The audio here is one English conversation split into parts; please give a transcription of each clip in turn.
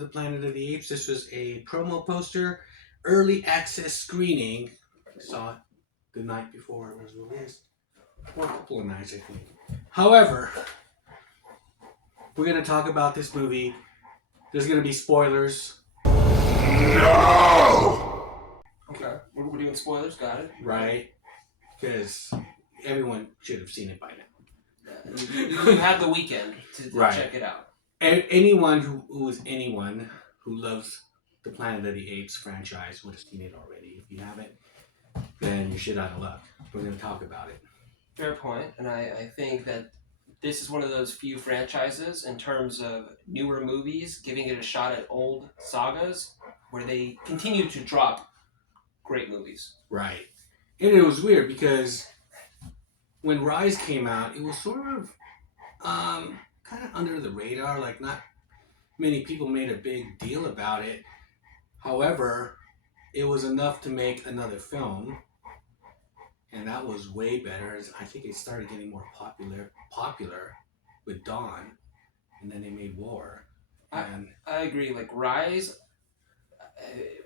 the Planet of the Apes. This was a promo poster, early access screening. I saw it the night before it was released, or a couple of nights, I think. However, we're going to talk about this movie. There's going to be spoilers. No! Okay, we're doing spoilers, got it. Right? Because everyone should have seen it by now. You have the weekend to check it out. Anyone who loves the Planet of the Apes franchise would have seen it already. If you haven't, then you're shit out of luck. We're going to talk about it. Fair point, and I think that this is one of those few franchises in terms of newer movies giving it a shot at old sagas where they continue to drop great movies. Right. And it was weird because when Rise came out, it was sort of kind of under the radar. Like, not many people made a big deal about it. However, it was enough to make another film. And that was way better. I think it started getting more popular with Dawn, and then they made War. And I agree. Like Rise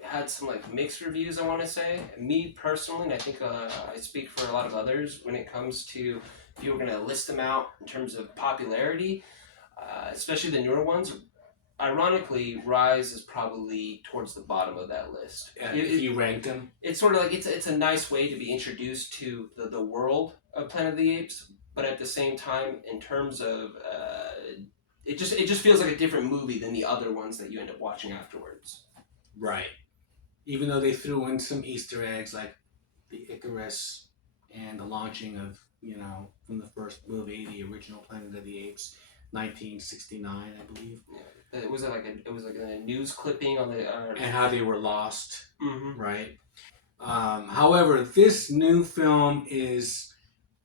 had some like mixed reviews. I want to say. Me personally, and I think I speak for a lot of others when it comes to if you were going to list them out in terms of popularity, especially the newer ones. Ironically, Rise is probably towards the bottom of that list. If you ranked them, it's sort of like it's a nice way to be introduced to the world of Planet of the Apes, but at the same time, in terms of it just feels like a different movie than the other ones that you end up watching afterwards. Right. Even though they threw in some Easter eggs like the Icarus and the launching of from the first movie, the original Planet of the Apes, 1969, I believe. Yeah. It was like a news clipping on the and how they were lost, mm-hmm. right? However, this new film is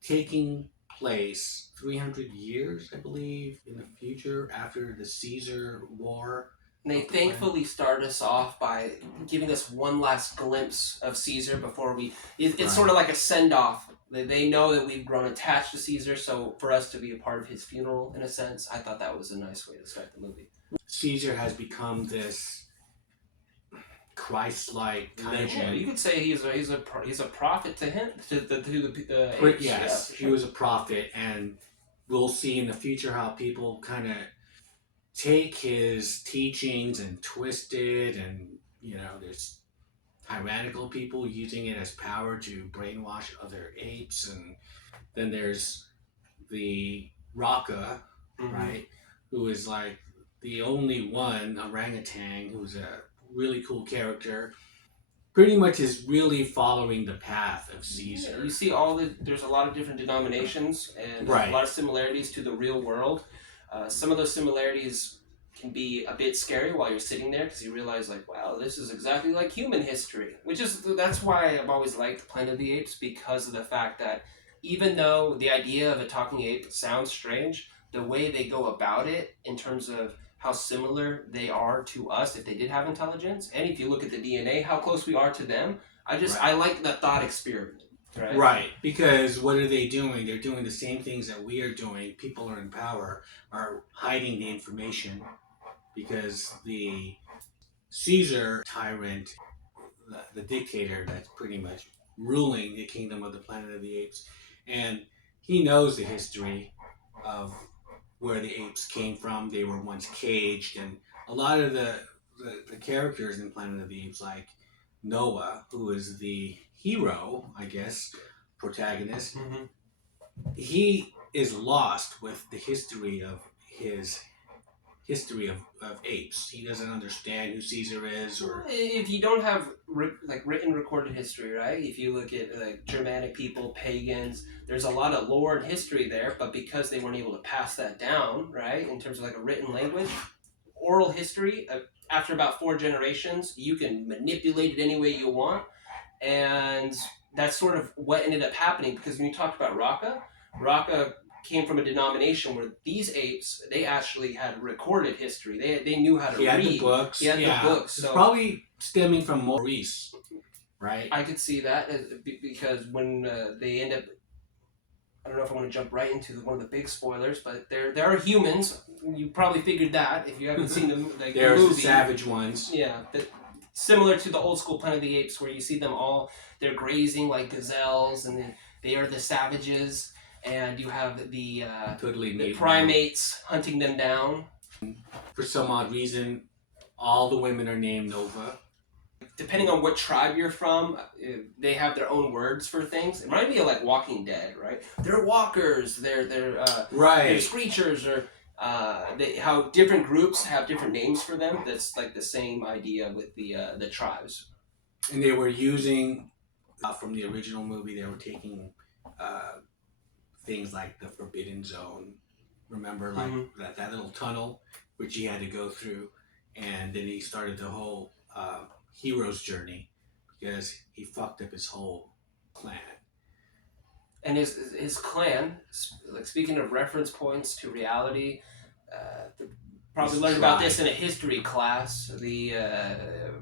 taking place 300 years, I believe, in the future after the Caesar War. And they thankfully start us off by giving us one last glimpse of Caesar before it's right. Sort of like a send-off. They know that we've grown attached to Caesar, so for us to be a part of his funeral, in a sense, I thought that was a nice way to start the movie. Caesar has become this Christ-like legend. Yeah, you could say he's a prophet to him, to the apes. Yes, he was a prophet, and we'll see in the future how people kind of take his teachings and twist it, and there's tyrannical people using it as power to brainwash other apes, and then there's the Raka, mm-hmm. right, who is like the only one orangutan who's a really cool character. Pretty much is really following the path of Caesar. Yeah, you see there's a lot of different denominations and right. a lot of similarities to the real world. Some of those similarities can be a bit scary while you're sitting there because you realize like, wow, this is exactly like human history. That's why I've always liked Planet of the Apes, because of the fact that even though the idea of a talking ape sounds strange, the way they go about it in terms of how similar they are to us if they did have intelligence, and if you look at the DNA, how close we are to them, I like the thought experiment. Right, because what are they doing? They're doing the same things that we are doing. People are in power, are hiding the information, because the Caesar tyrant, the dictator that's pretty much ruling the kingdom of the Planet of the Apes, and he knows the history of where the apes came from. They were once caged, and a lot of the characters in Planet of the Apes, like Noah, who is the hero, I guess, protagonist, mm-hmm. he is lost with the history of apes. He doesn't understand who Caesar is, or if you don't have written recorded history, right? If you look at like Germanic people, pagans, there's a lot of lore and history there, but because they weren't able to pass that down, right, in terms of like a written language, oral history, after about 4 generations, you can manipulate it any way you want, and that's sort of what ended up happening. Because when you talked about Raka came from a denomination where these apes, they actually had recorded history. They knew how to read. He had the books. The books. So probably stemming from Maurice, right? I could see that because when they end up I don't know if I want to jump right into one of the big spoilers, but there are humans. You probably figured that if you haven't seen the There's movie. the savage ones. Yeah, similar to the old school Planet of the Apes, where you see them all, they're grazing like gazelles, and they are the savages, and you have the primates hunting them down. For some odd reason, all the women are named Nova. Depending on what tribe you're from, they have their own words for things. It reminds me of like Walking Dead, right? They're walkers, they're Right. screechers, or how different groups have different names for them. That's like the same idea with the tribes. And they were using, from the original movie, they were taking things like the Forbidden Zone. Remember, like that little tunnel which he had to go through, and then he started the whole hero's journey because he fucked up his whole clan. And his clan, like speaking of reference points to reality, probably learned about this in a history class. The they're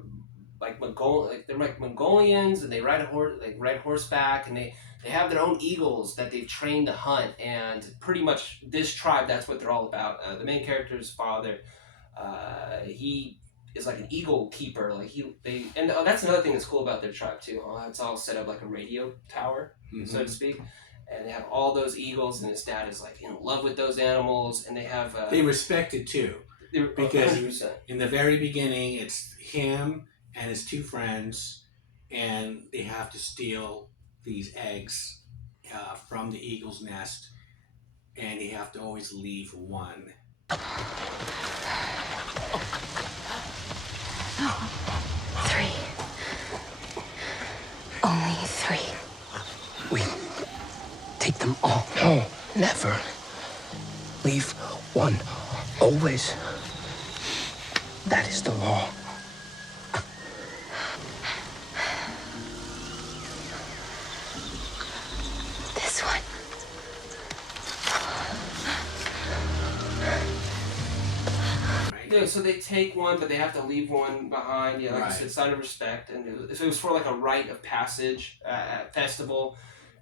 like Mongolians, and they ride horseback, and they have their own eagles that they've trained to hunt. And pretty much this tribe, that's what they're all about. The main character's father, he is like an eagle keeper. That's another thing that's cool about their tribe too. It's all set up like a radio tower, so to speak. And they have all those eagles, and his dad is like in love with those animals, and they have they respect it too, because 100%. In the very beginning, it's him and his two friends, and they have to steal these eggs from the eagle's nest, and they have to always leave one. 3. Only 3. We take them all. No, never. Leave one. Always. That is the law. This one. Yeah, so they take one, but they have to leave one behind. Yeah, like I said, sign of respect. And it was for like a rite of passage at festival,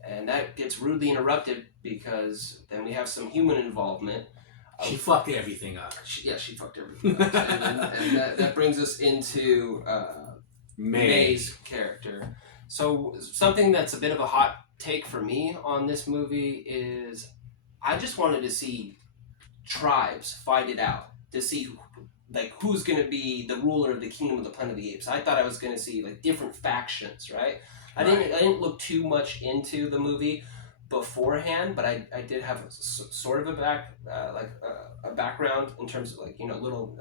and that gets rudely interrupted because then we have some human involvement. She fucked everything up. She fucked everything up. and that brings us into May's character. So something that's a bit of a hot take for me on this movie is I just wanted to see tribes fight it out, to see who's going to be the ruler of the kingdom of the Planet of the Apes. I thought I was going to see like different factions, right? I didn't look too much into the movie beforehand, but I did have sort of a background in terms of little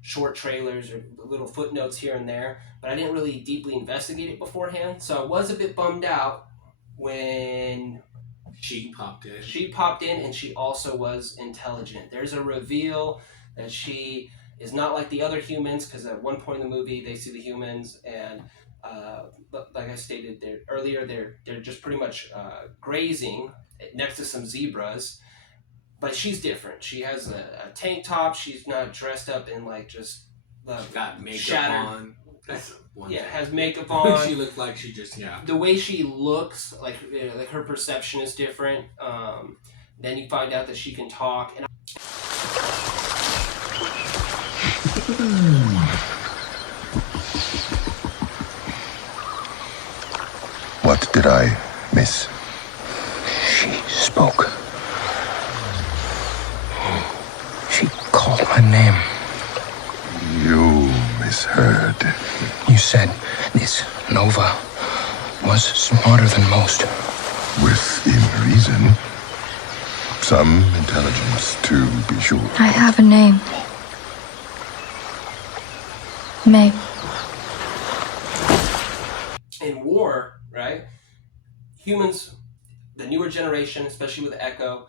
short trailers or little footnotes here and there, but I didn't really deeply investigate it beforehand. So I was a bit bummed out when she popped in. She popped in, and she also was intelligent. There's a reveal that she is not like the other humans, because at one point in the movie they see the humans, and like I stated earlier, they're just pretty much grazing next to some zebras. But she's different. She has a tank top. She's not dressed up in she's got makeup shattered. On. That's one thing. Has makeup on. She looked like she just The way she looks, like her perception is different. Then you find out that she can talk. And What did I miss? She spoke. She called my name. You misheard. You said this Nova was smarter than most. Within reason. Some intelligence, to be sure. I have a name. May. in war, right? Humans, the newer generation, especially with Echo,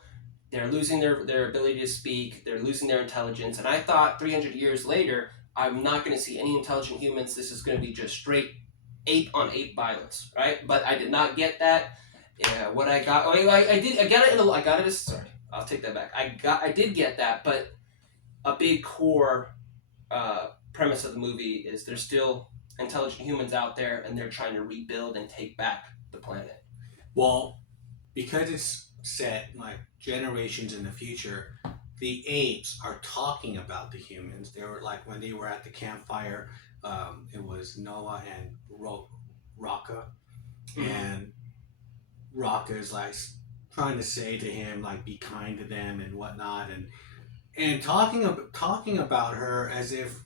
they're losing their ability to speak, they're losing their intelligence, and I thought 300 years later, I'm not going to see any intelligent humans. This is going to be just straight ape-on-ape violence, right? But I did not get that. Yeah, what I got, sorry, I'll take that back. I did get that, but a big core premise of the movie is there's still intelligent humans out there, and they're trying to rebuild and take back the planet. Well, because it's set like generations in the future, the apes are talking about the humans. They were like when they were at the campfire. It was Noah and Raka, and Raka is like trying to say to him like be kind to them and whatnot, and talking about her as if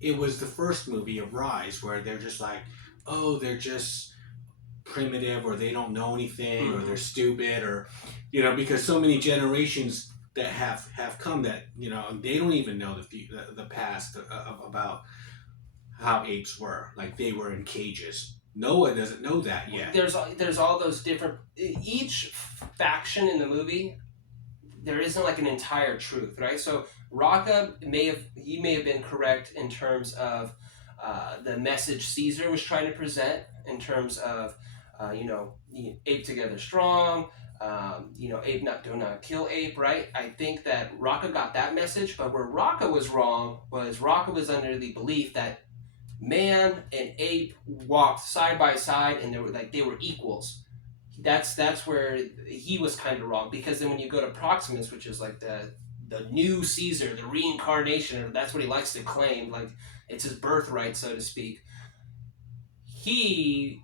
it was the first movie of Rise, where they're just like, oh, they're just primitive, or they don't know anything, or they're stupid, or because so many generations that have come that they don't even know the past about how apes were. Like they were in cages. Noah doesn't know that yet. There's all those different. Each faction in the movie, there isn't like an entire truth, right? So Raka may have been correct in terms of the message Caesar was trying to present in terms of ape together strong, ape do not kill ape, right? I think that Raka got that message, but where Raka was wrong was Raka was under the belief that man and ape walked side by side and they were equals. That's where he was kind of wrong, because then when you go to Proximus, which is like the new Caesar, the reincarnation, or that's what he likes to claim, like it's his birthright, so to speak. He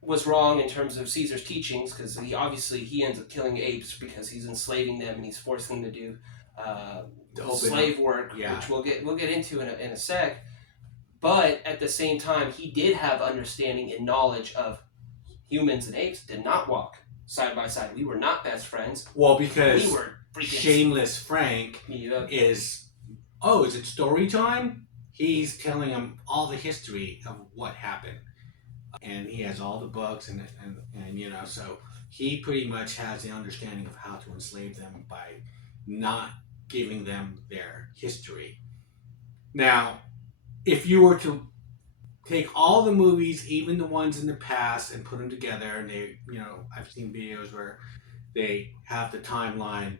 was wrong in terms of Caesar's teachings, because he ends up killing apes because he's enslaving them and he's forcing them to do slave work, which we'll get into in a sec. But at the same time, he did have understanding and knowledge of humans and apes did not walk side by side. We were not best friends. Well, because we were freaking Shameless Frank is it story time? He's telling him all the history of what happened, and he has all the books and so he pretty much has the understanding of how to enslave them by not giving them their history. Now, if you were to take all the movies, even the ones in the past, and put them together, and they, I've seen videos where they have the timeline,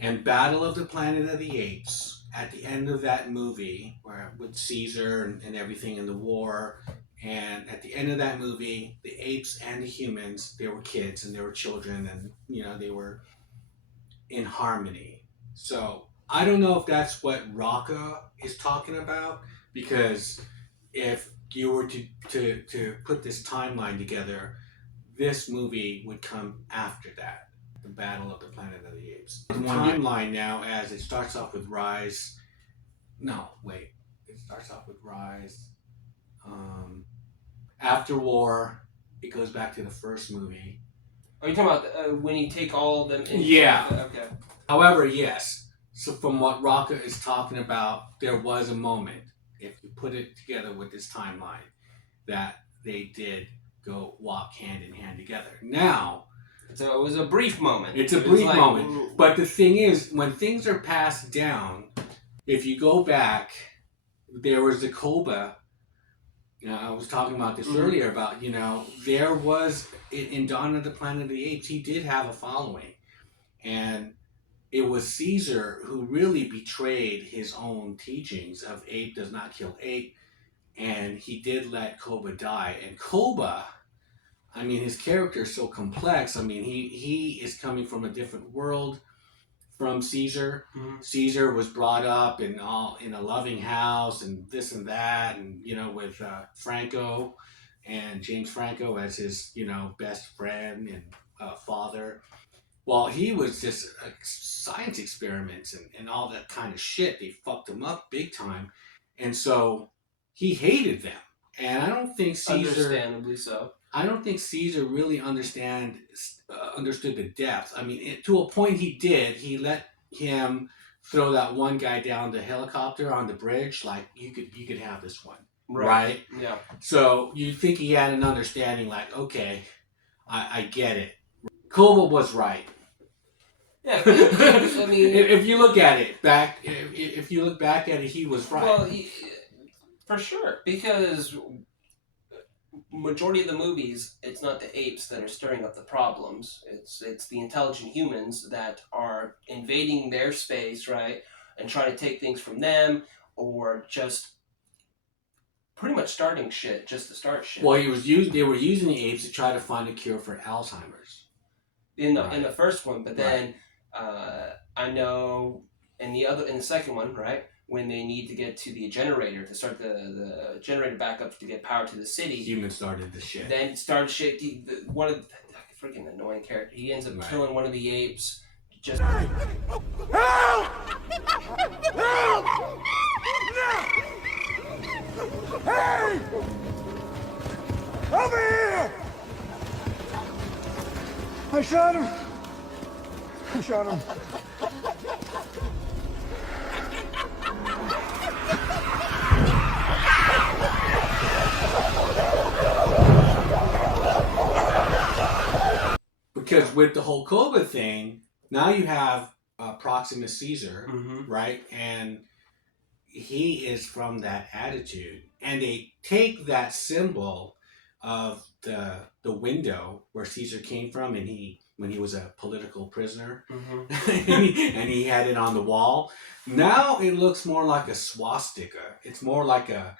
and Battle of the Planet of the Apes, at the end of that movie, where with Caesar and everything in the war, and at the end of that movie, the apes and the humans, they were kids and they were children, and they were in harmony. So I don't know if that's what Raka is talking about, because if you were to put this timeline together, this movie would come after that, the Battle of the Planet of the Apes. The timeline now, as it starts off with Rise. No, wait. It starts off with Rise. After war, it goes back to the first movie. Are you talking about when you take all of them? Okay. However, yes. So from what Raka is talking about, there was a moment, if you put it together with this timeline, that they did go walk hand in hand together. Now, so it was a brief moment. It's a brief moment. But the thing is, when things are passed down, if you go back, there was the Koba. I was talking about this earlier about, there was, in Dawn of the Planet of the Apes, he did have a following. And it was Caesar who really betrayed his own teachings of ape does not kill ape. And he did let Koba die. And Koba, his character is so complex. He is coming from a different world from Caesar. Caesar was brought up in a loving house and this and that, and with Franco and James Franco as his best friend and father. Well, he was just science experiments and all that kind of shit. They fucked him up big time, and so he hated them. And I don't think Caesar, understandably so. I don't think Caesar really understood the depth. To a point he did. He let him throw that one guy down the helicopter on the bridge. Like, you could have this one, right? Yeah. So you think he had an understanding, like, okay, I get it. Koba was right. Yeah, if you look at it back, if you look back at it, he was right. Well, for sure, because majority of the movies, it's not the apes that are stirring up the problems. It's the intelligent humans that are invading their space, right, and trying to take things from them, or just pretty much starting shit just to start shit. Well, they were using the apes to try to find a cure for Alzheimer's. in the Right. first one, but then I know in the second one, right, when they need to get to the generator to start the generator back up to get power to the city, Humans started the shit. then started shit. One of the freaking annoying character, he ends up killing one of the apes. Just Help! Help! Hey! Over here! I shot him. I shot him. Because with the whole Koba thing, now you have Proximus Caesar, right? And he is from that attitude. And they take that symbol of the window where Caesar came from, and when he was a political prisoner, and he had it on the wall. Now it looks more like a swastika. It's more like a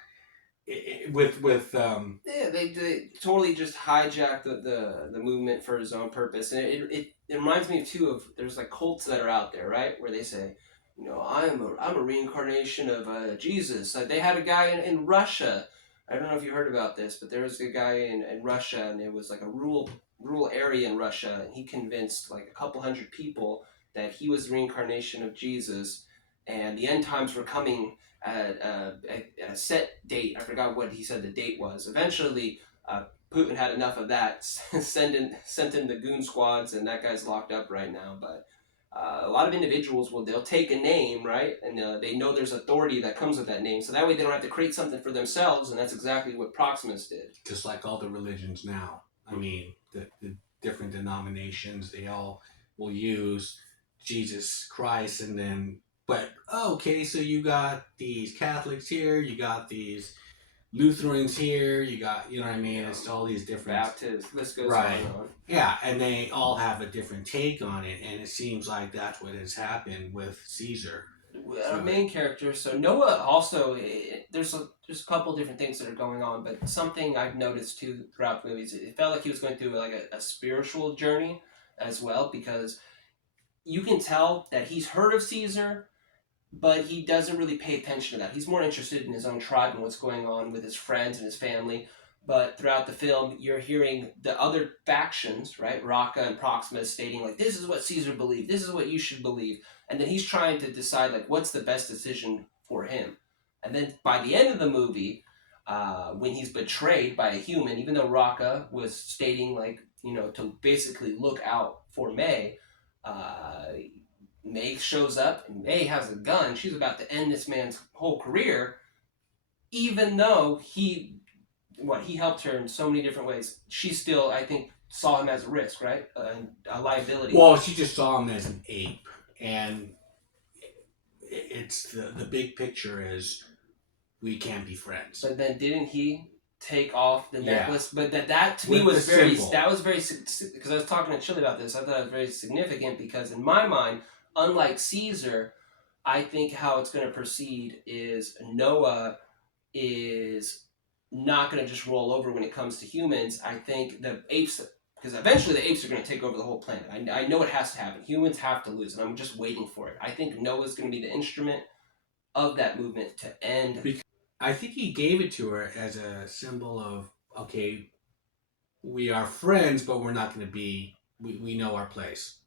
yeah, they totally just hijacked the movement for his own purpose, and it reminds me too of there's like cults that are out there, right, where they say, you know, I'm a reincarnation of Jesus. Like they had a guy in Russia. I don't know if you heard about this, but there was a guy in Russia, and it was like a rural area in Russia, and he convinced like a couple hundred people that he was the reincarnation of Jesus, and the end times were coming at a set date. I forgot what he said the date was. Eventually, Putin had enough of that, sent in the goon squads, and that guy's locked up right now. But a lot of individuals they'll take a name, right, and they know there's authority that comes with that name, so that way they don't have to create something for themselves, and that's exactly what Proximus did. Just like all the religions now. I mean, the different denominations, they all will use Jesus Christ, and then, but okay, so you got these Catholics here, you got these Lutherans here, you got, you know what I mean? It's all these different Baptists, this goes right. on and on. Yeah, and they all have a different take on it, and it seems like that's what has happened with Caesar. Our main character, so Noah also, there's a couple different things that are going on, but something I've noticed too throughout the movies, it felt like he was going through like a spiritual journey as well, because you can tell that he's heard of Caesar, but he doesn't really pay attention to that. He's more interested in his own tribe and what's going on with his friends and his family. But throughout the film, you're hearing the other factions, right? Rocca and Proximus stating, like, this is what Caesar believed. This is what you should believe. And then he's trying to decide, like, what's the best decision for him. And then by the end of the movie, when he's betrayed by a human, even though Rocca was stating, like, you know, to basically look out for May, May shows up, and May has a gun. She's about to end this man's whole career, even though he helped her in so many different ways. She still, I think, saw him as a risk, right? A liability. Well, she just saw him as an ape, and it's the big picture is we can't be friends. But then didn't he take off the necklace? Yeah. But that to me was very, because I was talking to Chili about this, I thought it was very significant, because in my mind, unlike Caesar, I think how it's going to proceed is Noah is not going to just roll over when it comes to humans. I think the apes, because eventually the apes are going to take over the whole planet. I know it has to happen. Humans have to lose, and I'm just waiting for it. I think Noah's going to be the instrument of that movement to end. I think he gave it to her as a symbol of, okay, we are friends, but we're not going to be, we know our place.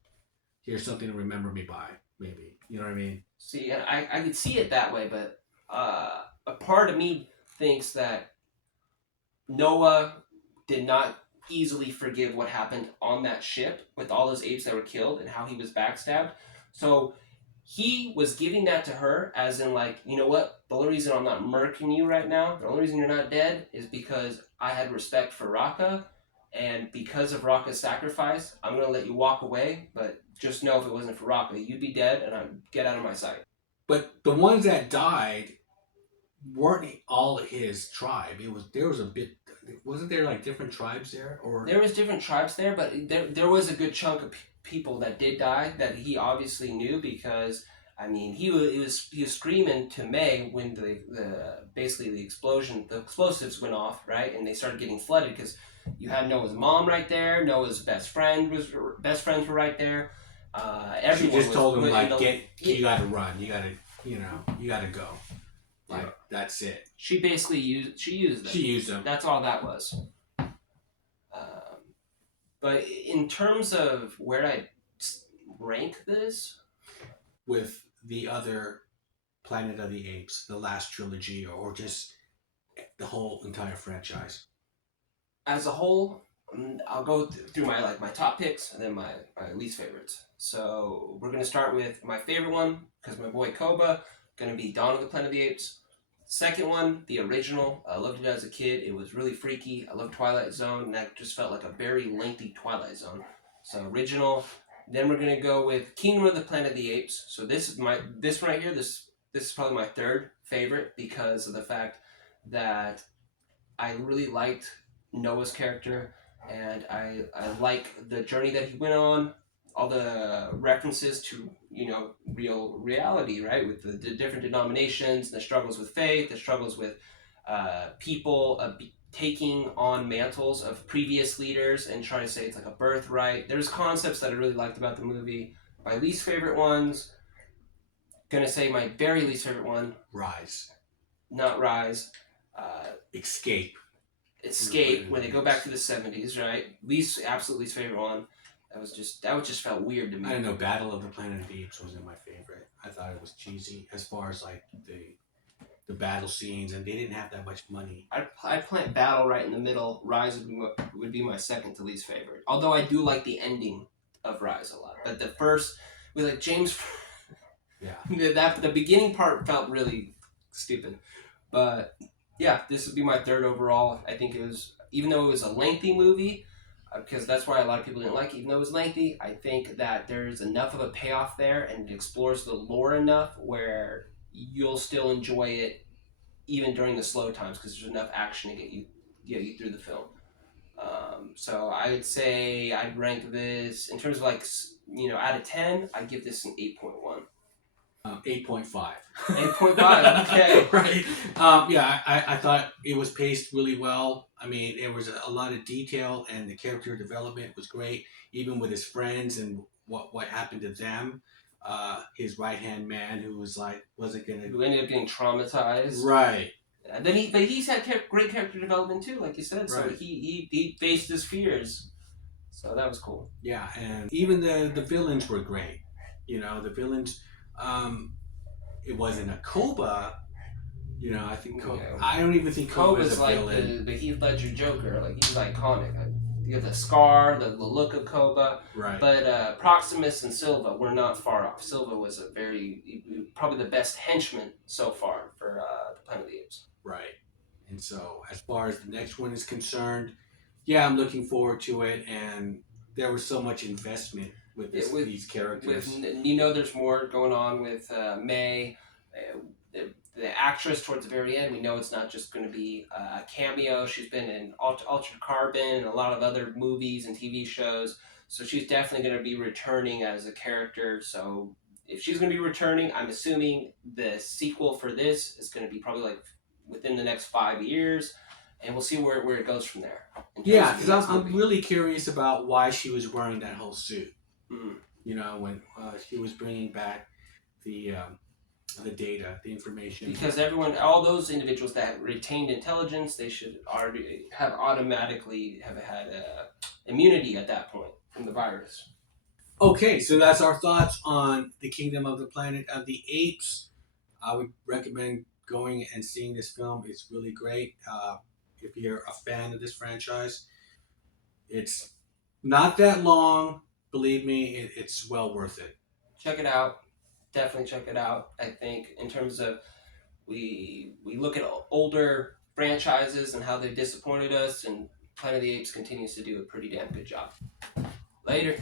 Here's something to remember me by, maybe. You know what I mean? See, I could see it that way, but a part of me thinks that Noah did not easily forgive what happened on that ship with all those apes that were killed and how he was backstabbed. So he was giving that to her as in, like, you know what? The only reason I'm not murking you right now, the only reason you're not dead is because I had respect for Rocca, and because of Rocca's sacrifice, I'm going to let you walk away, but just know if it wasn't for Rocca, you'd be dead, and I'd get out of my sight. But the ones that died weren't all his tribe. Wasn't there like different tribes there? Or there was different tribes there, but there was a good chunk of people that did die that he obviously knew, because I mean, he was screaming to May when the basically the explosives went off, right, and they started getting flooded because you had Noah's mom right there, Noah's best friends were right there. She Everyone just was told him in like, the- you gotta run, you gotta, you gotta go. Like that's it. She basically used them. She used them. That's all that was. But in terms of where I rank this, With the other Planet of the Apes, the last trilogy, or just the whole entire franchise. as a whole, I'll go through my top picks and then my least favorites. So we're gonna start with my favorite one because my boy Koba gonna be Dawn of the Planet of the Apes. Second one, the original. I loved it as a kid. It was really freaky. I loved Twilight Zone, and that just felt like a very lengthy Twilight Zone. So original. Then we're gonna go with Kingdom of the Planet of the Apes. So this one right here. This is probably my third favorite because of the fact that I really liked Noah's character, and I like the journey that he went on. All the references to reality, right? With the different denominations, the struggles with faith, the struggles with people taking on mantles of previous leaders and trying to say it's like a birthright. There's concepts that I really liked about the movie. My least favorite ones, gonna say my very least favorite one, Rise. not Rise. Escape. Escape, when they go back to the 70s, right? Absolute least favorite one. That just felt weird to me. I don't know. Battle of the Planet of the Apes wasn't my favorite. I thought it was cheesy as far as like the battle scenes, and they didn't have that much money. I'd plant Battle right in the middle. Rise would be my second to least favorite. Although I do like the ending of Rise a lot. But the first, with like James, Yeah. the beginning part felt really stupid. But yeah, this would be my third overall. I think it was, even though it was a lengthy movie, because that's why a lot of people didn't like it, even though it was lengthy, I think that there's enough of a payoff there and it explores the lore enough where you'll still enjoy it even during the slow times because there's enough action to get you through the film. So I would say I'd rank this in terms of out of 10, I'd give this an 8.1. 8.5. 8.5, okay. Right. Yeah, I thought it was paced really well. I mean, there was a lot of detail, and the character development was great, even with his friends and what happened to them. His right-hand man who was like, wasn't going to... Who ended up getting traumatized. Right. And then he's had great character development too, like you said. So Right. he faced his fears. So that was cool. Yeah, and even the villains were great. The villains... it wasn't a Koba. I think Koba. Yeah. I don't even think Koba's Koba's a like villain. the Heath Ledger Joker. Like, he's iconic. You have the scar, the look of Koba. Right. But Proximus and Silva were not far off. Silva was probably the best henchman so far for the Planet of the Apes. Right. And so, as far as the next one is concerned, yeah, I'm looking forward to it. And there was so much investment with these characters. There's more going on with May. The actress towards the very end, we know it's not just going to be a cameo. She's been in Altered Carbon and a lot of other movies and TV shows. So she's definitely going to be returning as a character. So if she's going to be returning, I'm assuming the sequel for this is going to be probably like within the next 5 years. And we'll see where it goes from there. Yeah, because I'm really curious about why she was wearing that whole suit. Mm-hmm. When she was bringing back the data, the information. Because all those individuals that retained intelligence, they should already automatically have had immunity at that point from the virus. Okay, so that's our thoughts on the Kingdom of the Planet of the Apes. I would recommend going and seeing this film. It's really great. If you're a fan of this franchise, it's not that long. Believe me, it's well worth it. Check it out. Definitely check it out. I think in terms of we look at older franchises and how they disappointed us, and Planet of the Apes continues to do a pretty damn good job. Later.